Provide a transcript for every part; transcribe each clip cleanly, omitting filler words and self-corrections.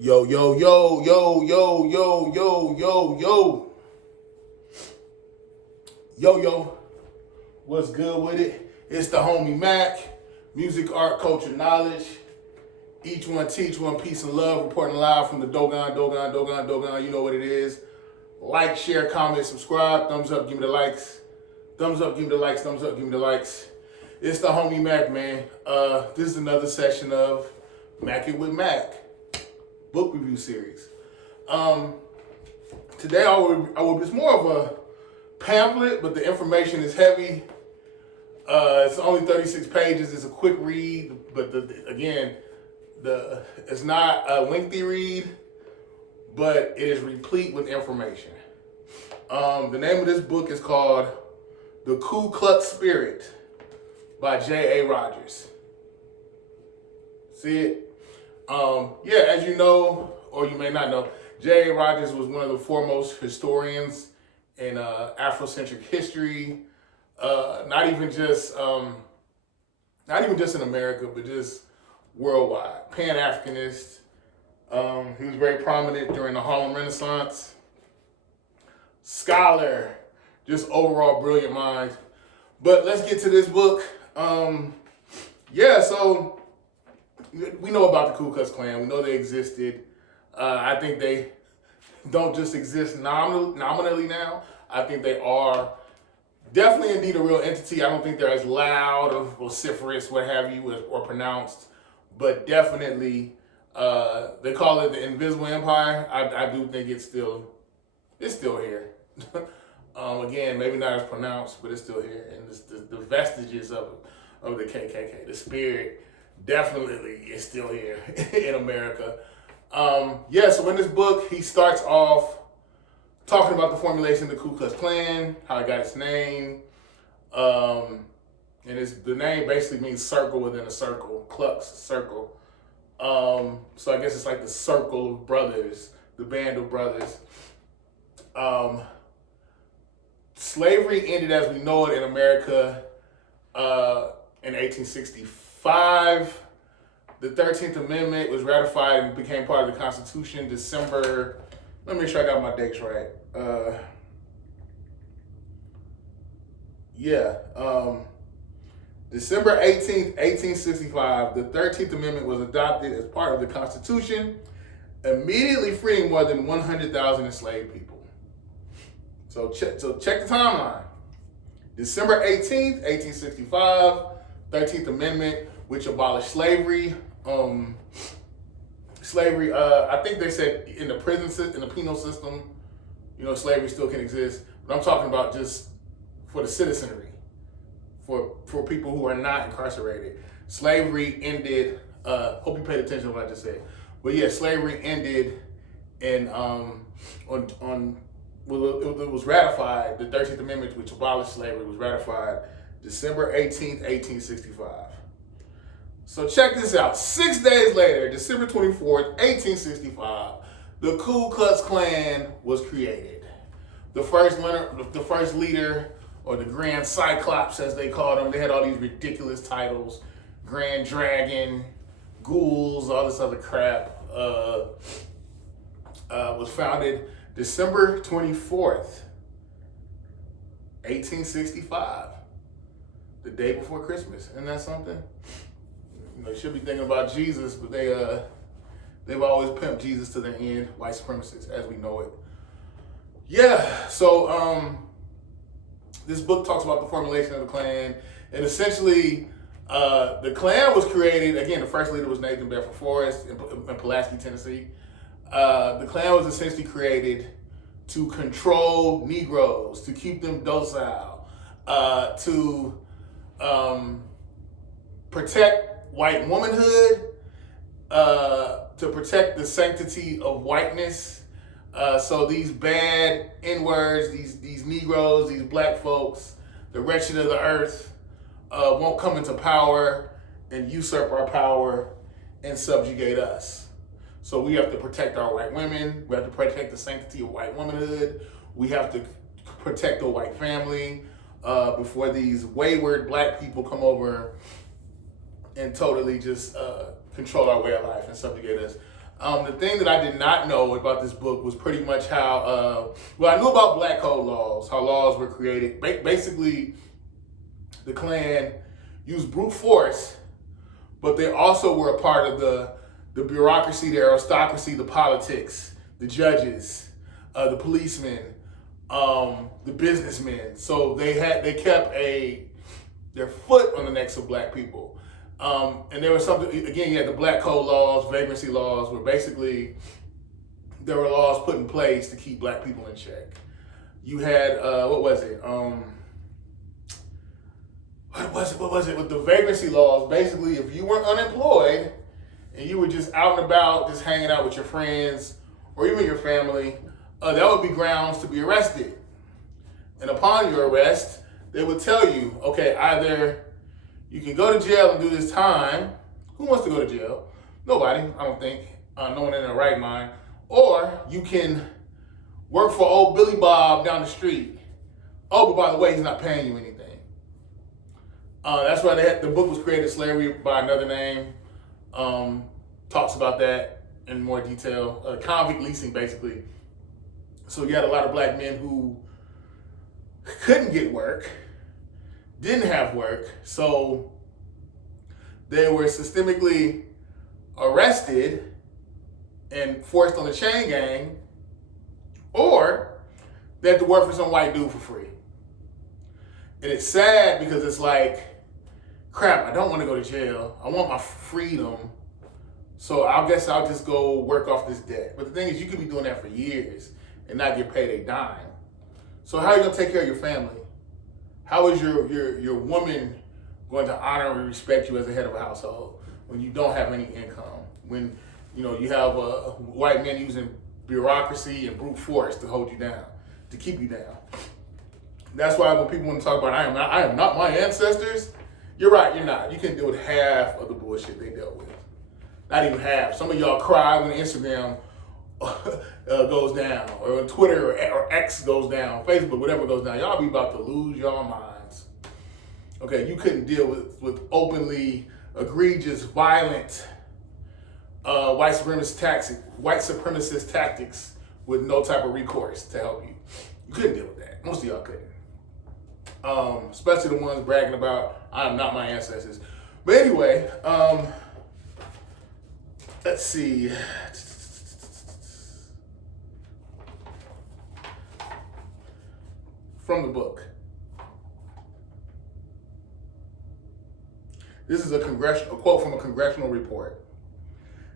Yo, yo, yo, yo, yo, yo, yo, yo, yo, yo. What's good with it? It's the homie Mac. Music, art, culture, knowledge. Each one teach one, peace and love. Reporting live from the Dogon. You know what it is. Like, share, comment, subscribe. Thumbs up, give me the likes. Thumbs up, give me the likes. Thumbs up, give me the likes. It's the homie Mac, man. This is another session of Mac It with Mac book review series. Today it's more of a pamphlet, but the information is heavy. It's only 36 pages. It's a quick read, but it's not a lengthy read, but it is replete with information. The name of this book is called The Klux Spirit by J.A. Rogers. See it? As you know, or you may not know, J.A. Rogers was one of the foremost historians in Afrocentric history. Not even just in America, but just worldwide. Pan-Africanist. He was very prominent during the Harlem Renaissance. Scholar, just overall brilliant mind. But let's get to this book. So we know about the Ku Klux Klan. We know they existed. I think they don't just exist nominally now. I think they are definitely indeed a real entity. I don't think they're as loud or vociferous, what have you, or pronounced, but definitely they call it the Invisible Empire. I do think it's still here. Again, maybe not as pronounced, but it's still here, and the vestiges of the KKK, the spirit, definitely is still here in America. So in this book, he starts off talking about the formulation of the Ku Klux Klan, how it got its name. And the name basically means circle within a circle, Klux, circle. So I guess it's like the circle of brothers, the band of brothers. Slavery ended as we know it in America in 1865. The 13th Amendment was ratified and became part of the Constitution December. Let me make sure I got my dates right. December 18th, 1865, the 13th Amendment was adopted as part of the Constitution, immediately freeing more than 100,000 enslaved people. So check the timeline. December 18th, 1865, 13th Amendment, which abolished slavery. I think they said in the prison system, in the penal system, slavery still can exist. But I'm talking about just for the citizenry, for people who are not incarcerated. Slavery ended. Hope you paid attention to what I just said. But yeah, slavery ended, and it was ratified. The 13th Amendment, which abolished slavery, was ratified December 18th, 1865. So check this out. 6 days later, December 24th, 1865, the Ku Klux Klan was created. The first leader, or the Grand Cyclops, as they called him, they had all these ridiculous titles: Grand Dragon, Ghouls, all this other crap. Was founded December 24th, 1865, the day before Christmas. Isn't that something? You should be thinking about Jesus, but they've always pimped Jesus to their end. White supremacists, as we know it. So this book talks about the formulation of the Klan, and essentially the Klan was created. Again, the first leader was Nathan Bedford Forrest in Pulaski, Tennessee. The Klan was essentially created to control Negroes, to keep them docile, to protect white womanhood, to protect the sanctity of whiteness. So these bad N-words, these Negroes, these black folks, the wretched of the earth, won't come into power and usurp our power and subjugate us. So we have to protect our white women. We have to protect the sanctity of white womanhood. We have to protect the white family before these wayward black people come over and totally just control our way of life and subjugate us. The thing that I did not know about this book was pretty much how, well, I knew about black code laws, how laws were created. Basically, the Klan used brute force, but they also were a part of the bureaucracy, the aristocracy, the politics, the judges, the policemen, the businessmen. So they kept their foot on the necks of black people. And there was something, again, you had the black code laws, vagrancy laws, where basically there were laws put in place to keep black people in check. You had, what was it? With the vagrancy laws, basically, if you weren't unemployed and you were just out and about, just hanging out with your friends or even your family, that would be grounds to be arrested. And upon your arrest, they would tell you, okay, either you can go to jail and do this time. Who wants to go to jail? Nobody, I don't think. No one in their right mind. Or you can work for old Billy Bob down the street. Oh, but by the way, he's not paying you anything. That's why the book was created, Slavery by Another Name. Talks about that in more detail. Convict leasing, basically. So you had a lot of black men who couldn't get work, didn't have work, so they were systemically arrested and forced on the chain gang, or they had to work for some white dude for free. And it's sad because it's like, crap, I don't want to go to jail. I want my freedom. So I guess I'll just go work off this debt. But the thing is, you could be doing that for years and not get paid a dime. So how are you going to take care of your family? How is your woman going to honor and respect you as the head of a household when you don't have any income? When you have white men using bureaucracy and brute force to hold you down, to keep you down. That's why when people want to talk about I am not my ancestors, you're right, you're not. You can deal with half of the bullshit they dealt with. Not even half. Some of y'all cry when Instagram goes down, or when Twitter or X goes down, Facebook, whatever goes down. Y'all be about to lose your minds. Okay, you couldn't deal with openly egregious, violent white supremacist tactics with no type of recourse to help you. You couldn't deal with that. Most of y'all couldn't. Especially the ones bragging about, I am not my ancestors. But anyway, let's see. From the book. This is a quote from a congressional report.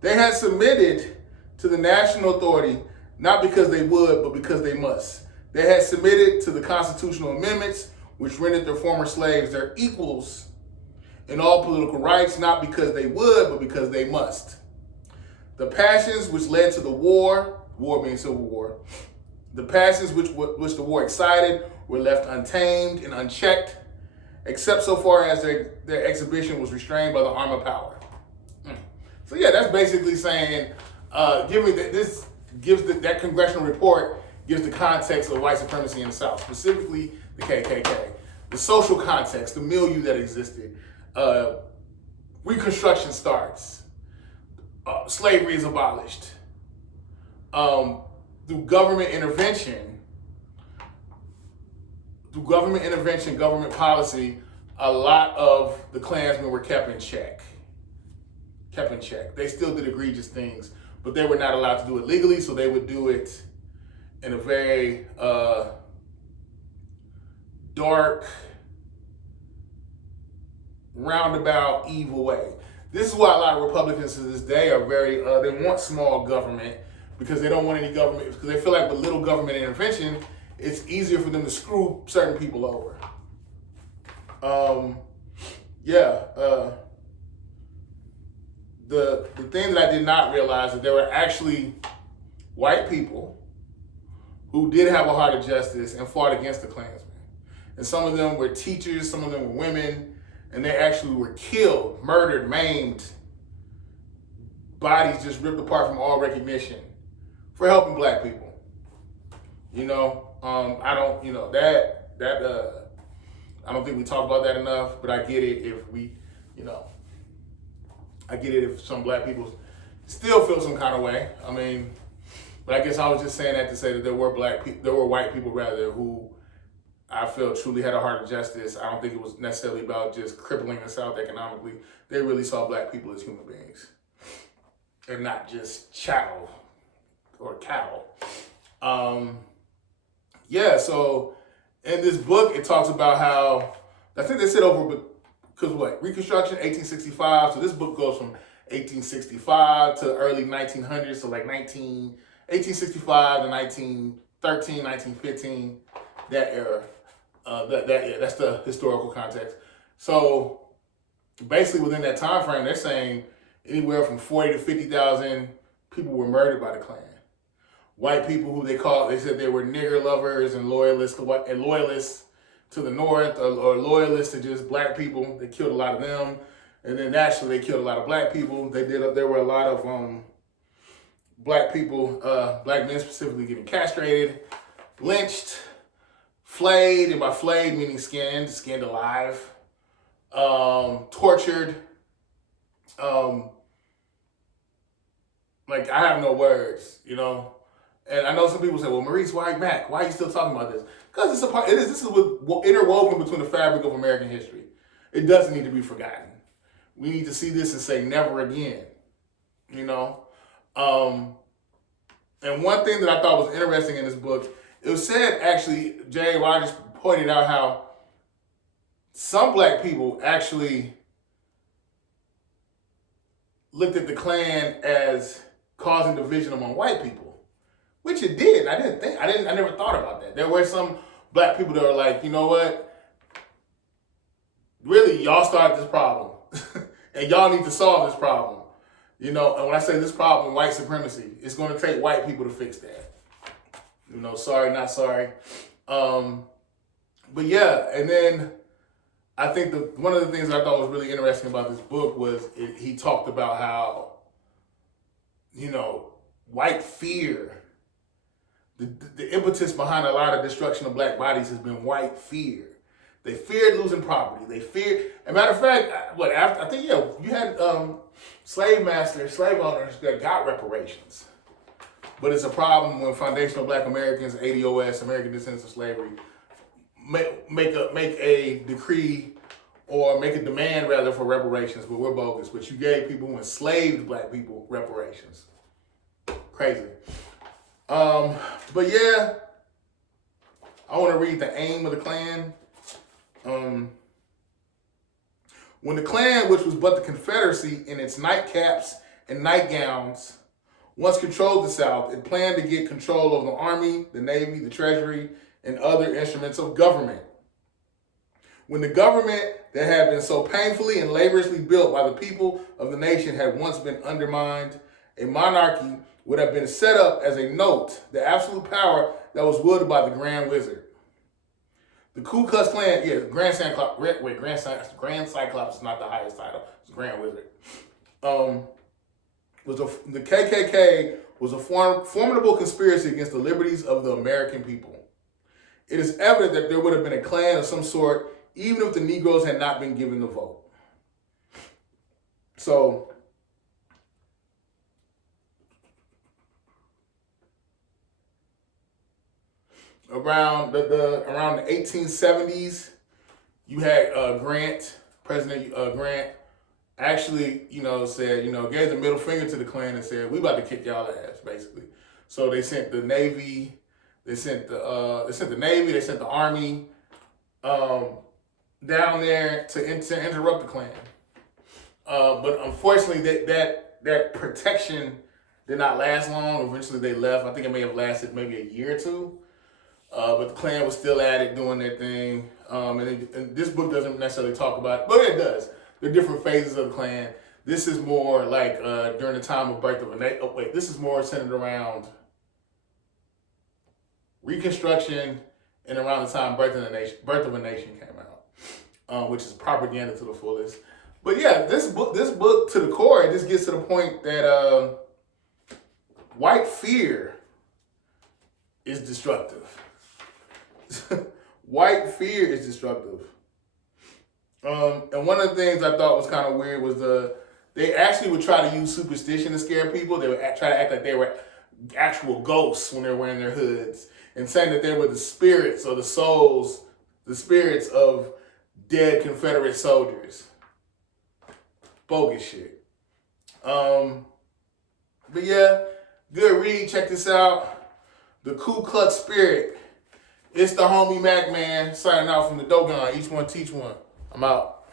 They had submitted to the national authority not because they would, but because they must. They had submitted to the constitutional amendments which rendered their former slaves their equals in all political rights, not because they would, but because they must. The passions which led to the war being Civil War, the passions which the war excited were left untamed and unchecked, except so far as their exhibition was restrained by the arm of power. So yeah, that's basically saying, that congressional report gives the context of white supremacy in the South, specifically the KKK, the social context, the milieu that existed. Reconstruction starts. Slavery is abolished. Through government intervention, government policy, a lot of the Klansmen were kept in check. They still did egregious things, but they were not allowed to do it legally, so they would do it in a very dark, roundabout, evil way. This is why a lot of Republicans to this day are very, they want small government because they don't want any government, because they feel like with little government intervention, it's easier for them to screw certain people over. The thing that I did not realize is that there were actually white people who did have a heart of justice and fought against the Klansmen. And some of them were teachers, some of them were women, and they actually were killed, murdered, maimed, bodies just ripped apart from all recognition for helping black people. I don't think we talk about that enough, but I get it if some black people still feel some kind of way. I mean, but I guess I was just saying that to say that there were white people rather, who I feel truly had a heart of justice. I don't think it was necessarily about just crippling the South economically. They really saw black people as human beings and not just chattel or cattle. Yeah, so in this book, it talks about how, I think they said over, because what, Reconstruction, 1865. So this book goes from 1865 to early 1900s, so like 1865 to 1913, 1915, that era. That's the historical context. So basically within that time frame, they're saying anywhere from 40 to 50,000 people were murdered by the Klan. White people who they said they were nigger lovers and loyalists to the North, or loyalists to just black people. They killed a lot of them. And then naturally they killed a lot of black people. There were a lot of black people, black men specifically, getting castrated, lynched, flayed, and by flayed meaning skinned alive, tortured. Like, I have no words, you know. And I know some people say, well, Maurice, why are you still talking about this? Because this is interwoven between the fabric of American history. It doesn't need to be forgotten. We need to see this and say never again, you know. And one thing that I thought was interesting in this book, it was said, actually, J.A. Rogers pointed out how some black people actually looked at the Klan as causing division among white people, which it did. I never thought about that. There were some black people that were like, you know what? Really, y'all started this problem, and y'all need to solve this problem. You know, and when I say this problem, white supremacy, it's going to take white people to fix that. You know, sorry, not sorry. But yeah, and then I think one of the things that I thought was really interesting about this book was he talked about how, you know, white fear, the impetus behind a lot of destruction of black bodies has been white fear. They feared losing property. They feared, as a matter of fact, you had slave owners that got reparations. But it's a problem when foundational black Americans, ADOS, American Descendants of Slavery, make a decree or make a demand rather for reparations, but we're bogus. But you gave people who enslaved black people reparations. Crazy. But yeah, I want to read the aim of the Klan. When the Klan, which was but the Confederacy in its nightcaps and nightgowns, once controlled the South, it planned to get control of the Army, the Navy, the Treasury, and other instruments of government. When the government that had been so painfully and laboriously built by the people of the nation had once been undermined, a monarchy would have been set up as a note, the absolute power that was wielded by the Grand Wizard. The Ku Klux Klan, Grand Cyclops is not the highest title, it's Grand Wizard. The KKK was a formidable conspiracy against the liberties of the American people. It is evident that there would have been a Klan of some sort, even if the Negroes had not been given the vote. So, around the 1870s, you had President Grant, actually, said, gave the middle finger to the Klan and said, we about to kick y'all ass, basically. So they sent the Navy, they sent the Army down there to interrupt the Klan. But unfortunately, that protection did not last long. Eventually they left. I think it may have lasted maybe a year or two. But the Klan was still at it, doing their thing. And this book doesn't necessarily talk about it, but it does. There are different phases of the Klan. This is more like during the time of birth of a nation. This is more centered around Reconstruction and around the time Birth of a Nation came out, which is propaganda to the fullest. But yeah, this book to the core, it just gets to the point that white fear is destructive. White fear is destructive. And one of the things I thought was kind of weird was They actually would try to use superstition to scare people. They would try to act like they were actual ghosts when they're wearing their hoods, and saying that they were the spirits or the souls, the spirits of dead Confederate soldiers. Bogus shit. But yeah, good read. Check this out. The Ku Klux Spirit. It's the homie Mac, man, signing out from the Dogon. Each one teach one. I'm out.